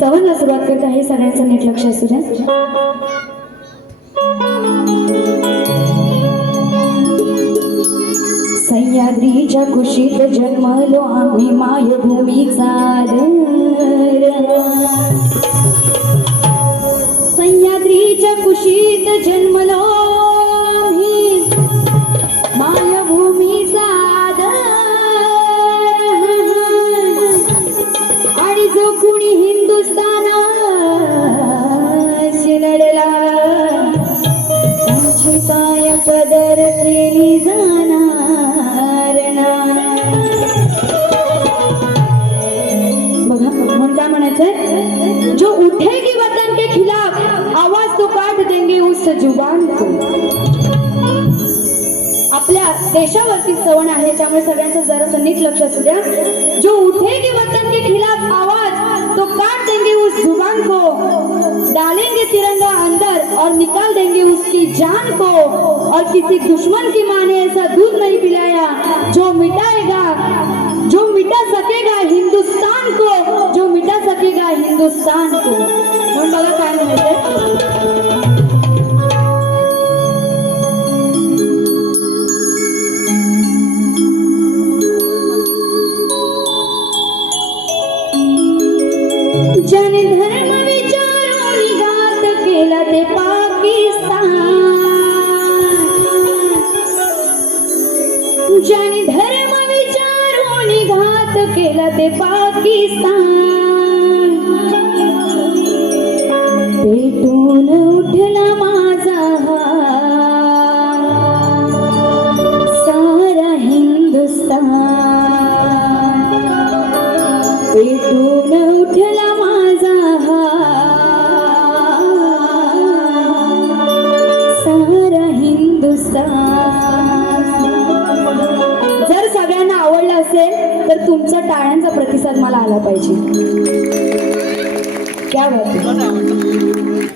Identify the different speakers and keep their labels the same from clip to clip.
Speaker 1: सवनला सुरुवात करत आहे. सगळ्यांचं नीट लक्ष असू द्या. सह्याद्रीच्या कुशीत जन्मलो आम्ही मायभूमीचा आदर काय जो उठेगी वतन के खिलाफ आवाज तो काट देंगे उस जुबान को। आपल्या देशावरती सवण आहे त्यामुळे सगळ्यांचं जरा नीट लक्ष असू द्या. जो उठेगी वतन के खिलाफ आवाज तो काट देंगे उस जुबान को। डालेंगे तिरंगा अंदर और निकाल देंगे उसकी जान को। और किसी दुश्मन की माँ ने ऐसा दूध नहीं पिलाया जो मिटाएगा जो मिटा सकेगा हिंदुस्तान को जो मिटा सकेगा हिंदुस्तान को म्हणून बघा काय म्हणायचंय? ज्याने धर्म विचारून घात केला ते पाकिस्तान. ज्याने धर्म विचारून घात केला ते पाकिस्तान. क्या बात है?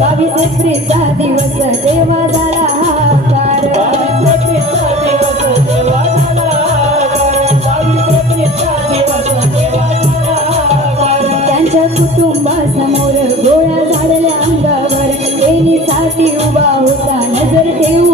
Speaker 1: बावीस एप्रिलचा दिवस तेव्हा झाला हाकार त्यांच्या कुटुंबासमोर गोळ्या झाडल्या अंगावर. प्रेमीसाठी उभा होता. नजर ठेवून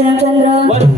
Speaker 1: वैष्णवचंद्र